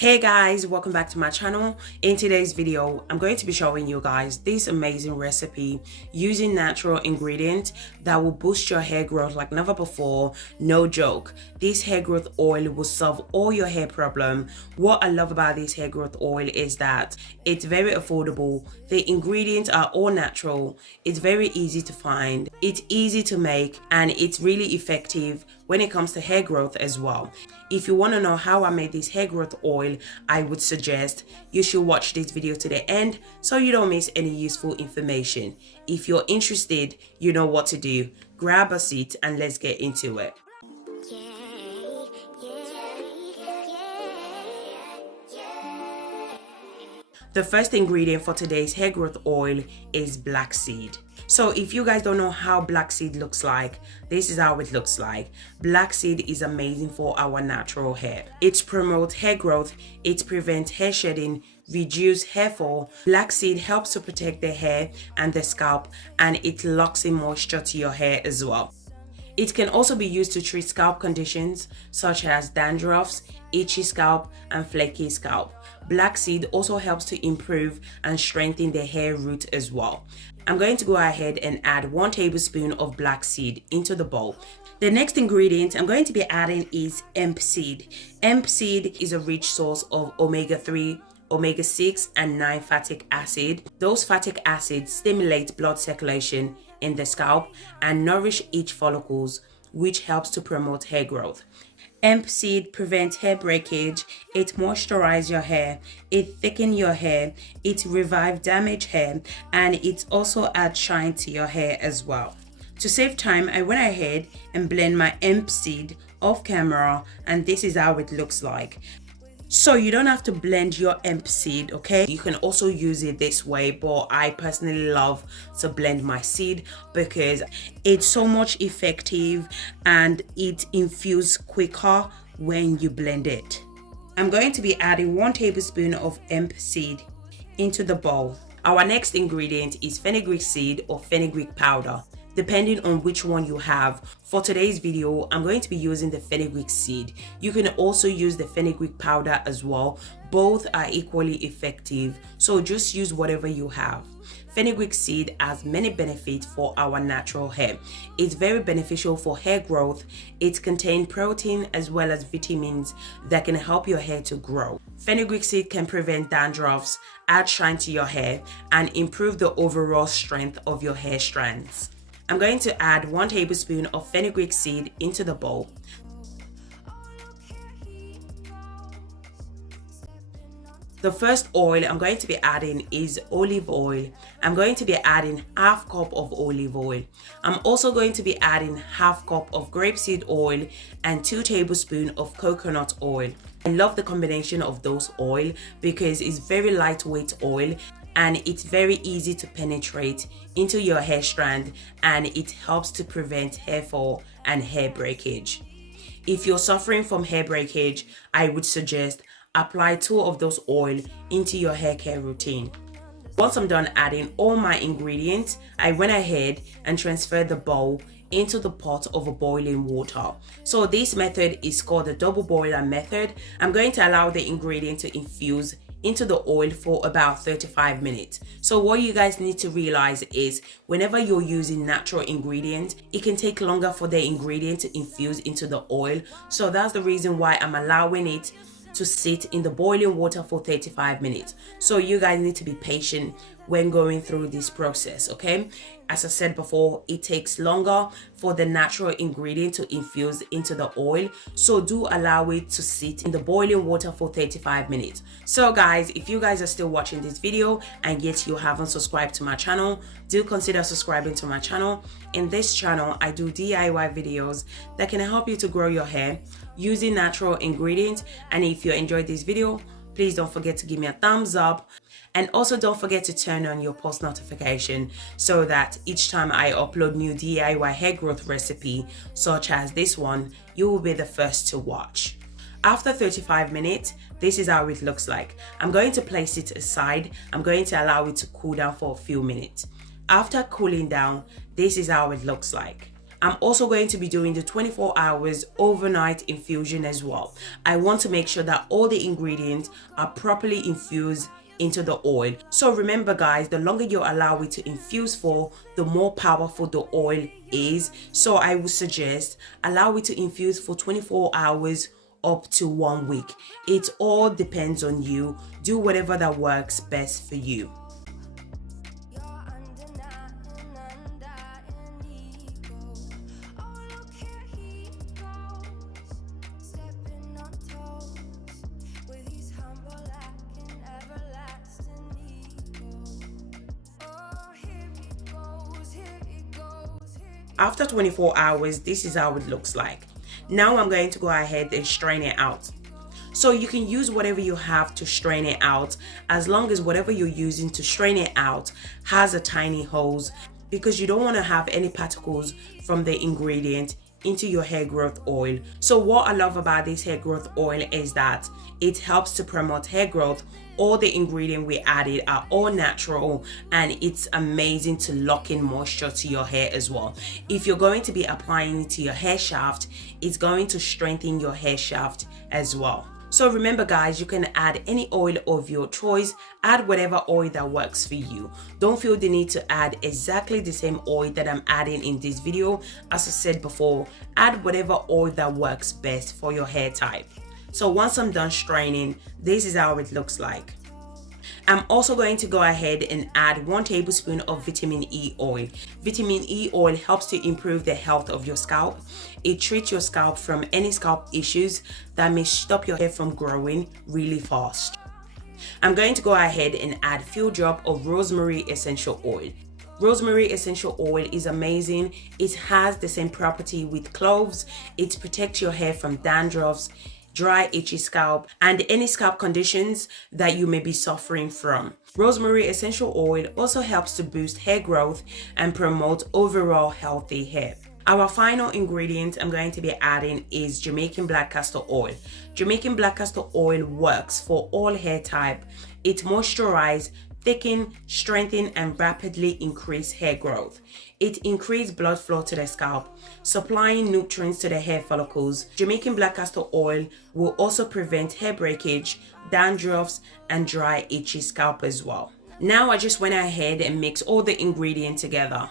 Hey guys, welcome back to my channel. In today's video, I'm going to be showing you guys this amazing recipe using natural ingredients that will boost your hair growth like never before. No joke. This hair growth oil will solve all your hair problem. What I love about this hair growth oil is that it's very affordable. The ingredients are all natural. It's very easy to find. It's easy to make, and it's really effective when it comes to hair growth as well. If you want to know how I made this hair growth oil, I would suggest you should watch this video to the end so you don't miss any useful information. If you're interested, you know what to do. Grab a seat and let's get into it. The first ingredient for today's hair growth oil is black seed. So if you guys don't know how black seed looks like, this is how it looks like. Black seed is amazing for our natural hair. It promotes hair growth, it prevents hair shedding, reduce hair fall. Black seed helps to protect the hair and the scalp, and it locks in moisture to your hair as well. It can also be used to treat scalp conditions such as dandruffs, itchy scalp, and flaky scalp. Black seed also helps to improve and strengthen the hair root as well. I'm going to go ahead and add 1 tablespoon of black seed into the bowl. The next ingredient I'm going to be adding is hemp seed. Hemp seed is a rich source of omega-3, omega-6, and 9 fatty acid. Those fatty acids stimulate blood circulation in the scalp and nourish each follicles, which helps to promote hair growth. Hemp seed prevents hair breakage, it moisturizes your hair, it thickens your hair, it revives damaged hair, and it also adds shine to your hair as well. To save time, I went ahead and blend my hemp seed off camera, and this is how it looks like. So you don't have to blend your hemp seed, okay? You can also use it this way, but I personally love to blend my seed because it's so much effective and it infuses quicker when you blend it. I'm going to be adding 1 tablespoon of hemp seed into the bowl. Our next ingredient is fenugreek seed or fenugreek powder, depending on which one you have. For today's video, I'm going to be using the fenugreek seed. You can also use the fenugreek powder as well. Both are equally effective, so just use whatever you have. Fenugreek seed has many benefits for our natural hair. It's very beneficial for hair growth. It contains protein as well as vitamins that can help your hair to grow. Fenugreek seed can prevent dandruffs, add shine to your hair, and improve the overall strength of your hair strands. I'm going to add 1 tablespoon of fenugreek seed into the bowl. The first oil I'm going to be adding is olive oil. I'm going to be adding half cup of olive oil. I'm also going to be adding half cup of grapeseed oil and 2 tablespoons of coconut oil. I love the combination of those oil because it's very lightweight oil and it's very easy to penetrate into your hair strand, and it helps to prevent hair fall and hair breakage. If you're suffering from hair breakage, I would suggest apply 2 of those oil into your hair care routine. Once I'm done adding all my ingredients, I went ahead and transferred the bowl into the pot of boiling water. So this method is called the double boiler method. I'm going to allow the ingredient to infuse into the oil for about 35 minutes. So what you guys need to realize is whenever you're using natural ingredients, it can take longer for the ingredient to infuse into the oil. So that's the reason why I'm allowing it to sit in the boiling water for 35 minutes. So you guys need to be patient when going through this process, okay? As I said before, it takes longer for the natural ingredient to infuse into the oil, so do allow it to sit in the boiling water for 35 minutes. So guys, if you guys are still watching this video and yet you haven't subscribed to my channel, do consider subscribing to my channel. In this channel, I do DIY videos that can help you to grow your hair using natural ingredients. And if you enjoyed this video, please don't forget to give me a thumbs up, and also don't forget to turn on your post notification so that each time I upload new DIY hair growth recipe such as this one, you will be the first to watch. After 35 minutes, this is how it looks like. I'm going to place it aside. I'm going to allow it to cool down for a few minutes. After cooling down, this is how it looks like. I'm also going to be doing the 24 hours overnight infusion as well. I want to make sure that all the ingredients are properly infused into the oil. So remember guys, the longer you allow it to infuse for, the more powerful the oil is. So I would suggest allow it to infuse for 24 hours up to 1 week. It all depends on you. Do whatever that works best for you. After 24 hours, this is how it looks like. Now I'm going to go ahead and strain it out. So you can use whatever you have to strain it out, as long as whatever you're using to strain it out has a tiny hose, because you don't want to have any particles from the ingredient into your hair growth oil. So what I love about this hair growth oil is that it helps to promote hair growth. All the ingredients we added are all natural, and it's amazing to lock in moisture to your hair as well. If you're going to be applying it to your hair shaft, it's going to strengthen your hair shaft as well. So remember guys, you can add any oil of your choice. Add whatever oil that works for you. Don't feel the need to add exactly the same oil that I'm adding in this video. As I said before, add whatever oil that works best for your hair type. So once I'm done straining, this is how it looks like. I'm also going to go ahead and add 1 tablespoon of vitamin E oil. Vitamin E oil helps to improve the health of your scalp. It treats your scalp from any scalp issues that may stop your hair from growing really fast. I'm going to go ahead and add a few drops of rosemary essential oil. Rosemary essential oil is amazing. It has the same property with cloves. It protects your hair from dandruffs, dry, itchy scalp, and any scalp conditions that you may be suffering from. Rosemary essential oil also helps to boost hair growth and promote overall healthy hair. Our final ingredient I'm going to be adding is Jamaican black castor oil. Jamaican black castor oil works for all hair type. It moisturizes, thicken, strengthen, and rapidly increase hair growth. It increases blood flow to the scalp, supplying nutrients to the hair follicles. Jamaican black castor oil will also prevent hair breakage, dandruffs, and dry, itchy scalp as well. Now I just went ahead and mixed all the ingredients together.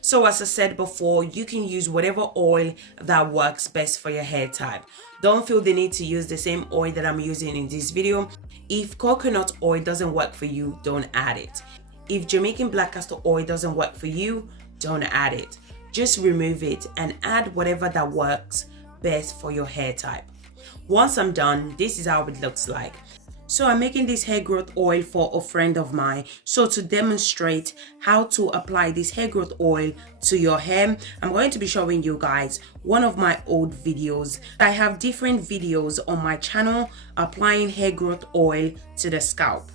So as I said before, you can use whatever oil that works best for your hair type. Don't feel the need to use the same oil that I'm using in this video. If coconut oil doesn't work for you, don't add it. If Jamaican black castor oil doesn't work for you, don't add it. Just remove it and add whatever that works best for your hair type. Once I'm done, this is how it looks like. So I'm making this hair growth oil for a friend of mine. So to demonstrate how to apply this hair growth oil to your hair, I'm going to be showing you guys one of my old videos. I have different videos on my channel applying hair growth oil to the scalp.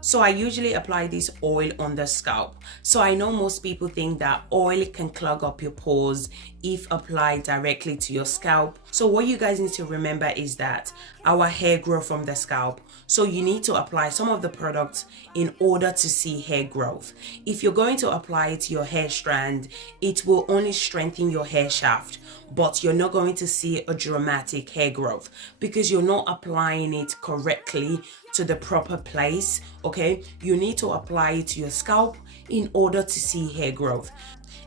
So I usually apply this oil on the scalp. So I know most people think that oil can clog up your pores if applied directly to your scalp. So what you guys need to remember is that our hair grows from the scalp. So you need to apply some of the products in order to see hair growth. If you're going to apply it to your hair strand, it will only strengthen your hair shaft, but you're not going to see a dramatic hair growth because you're not applying it correctly to the proper place. Okay, you need to apply it to your scalp in order to see hair growth.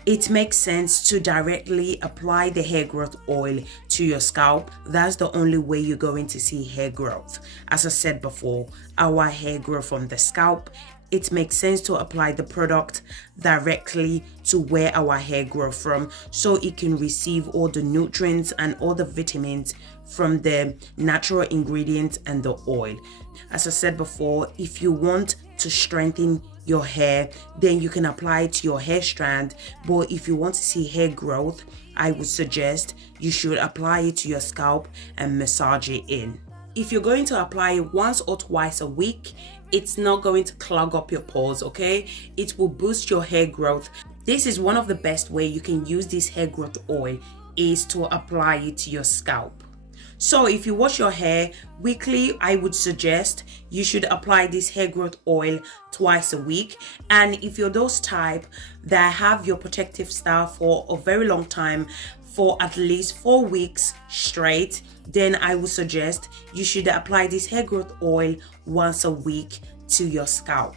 It makes sense to directly apply the hair growth oil to your scalp. That's the only way you're going to see hair growth. As I said before, our hair grows from the scalp. It makes sense to apply the product directly to where our hair grows from, so it can receive all the nutrients and all the vitamins from the natural ingredients and the oil. As I said before, if you want to strengthen your hair, then you can apply it to your hair strand. But if you want to see hair growth, I would suggest you should apply it to your scalp and massage it in. If you're going to apply it once or twice a week, it's not going to clog up your pores, okay? It will boost your hair growth. This is one of the best way you can use this hair growth oil, is to apply it to your scalp. So if you wash your hair weekly, I would suggest you should apply this hair growth oil twice a week. And if you're those type that have your protective style for a very long time, for at least 4 weeks straight, then I would suggest you should apply this hair growth oil once a week to your scalp.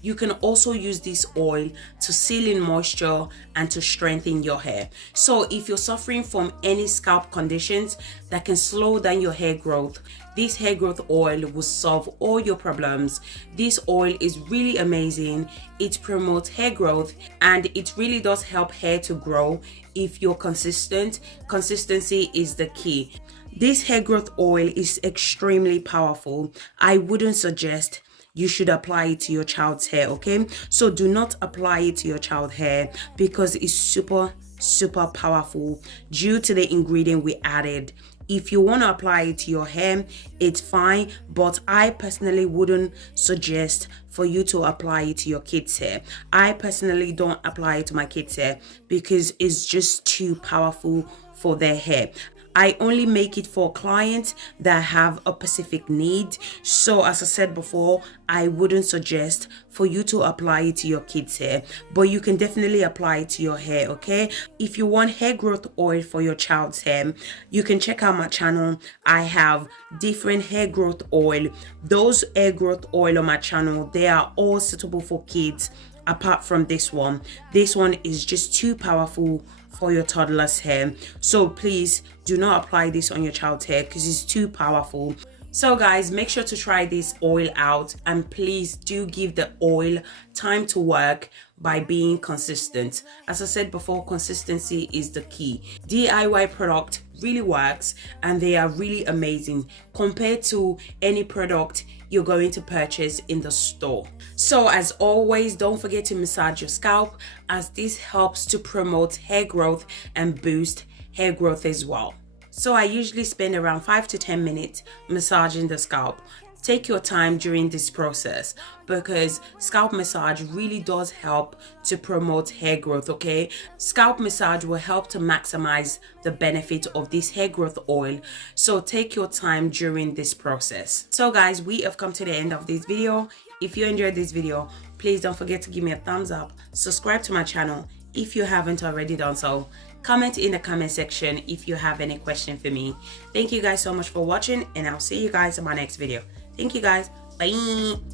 You can also use this oil to seal in moisture and to strengthen your hair. So if you're suffering from any scalp conditions that can slow down your hair growth, this hair growth oil will solve all your problems. This oil is really amazing. It promotes hair growth and it really does help hair to grow if you're consistent. Consistency is the key. This hair growth oil is extremely powerful. I wouldn't suggest you should apply it to your child's hair, okay? So do not apply it to your child's hair because it's super powerful due to the ingredient we added. If you want to apply it to your hair, it's fine, but I personally wouldn't suggest for you to apply it to your kids' hair. I personally don't apply it to my kids' hair because it's just too powerful for their hair. I only make it for clients that have a specific need. So as I said before, I wouldn't suggest for you to apply it to your kids' hair, but you can definitely apply it to your hair, okay? If you want hair growth oil for your child's hair, you can check out my channel. I have different hair growth oil. Those hair growth oil on my channel, they are all suitable for kids apart from this one. This one is just too powerful for your toddler's hair. So please do not apply this on your child's hair because it's too powerful. So guys, make sure to try this oil out and please do give the oil time to work by being consistent. As I said before, consistency is the key. DIY product really works and they are really amazing compared to any product you're going to purchase in the store. So as always, don't forget to massage your scalp as this helps to promote hair growth and boost hair growth as well. So I usually spend around 5 to 10 minutes massaging the scalp. Take your time during this process because scalp massage really does help to promote hair growth, okay? Scalp massage will help to maximize the benefit of this hair growth oil. So take your time during this process. So guys, we have come to the end of this video. If you enjoyed this video, please don't forget to give me a thumbs up. Subscribe to my channel if you haven't already done so. Comment in the comment section if you have any question for me. Thank you guys so much for watching and I'll see you guys in my next video. Thank you guys. Bye.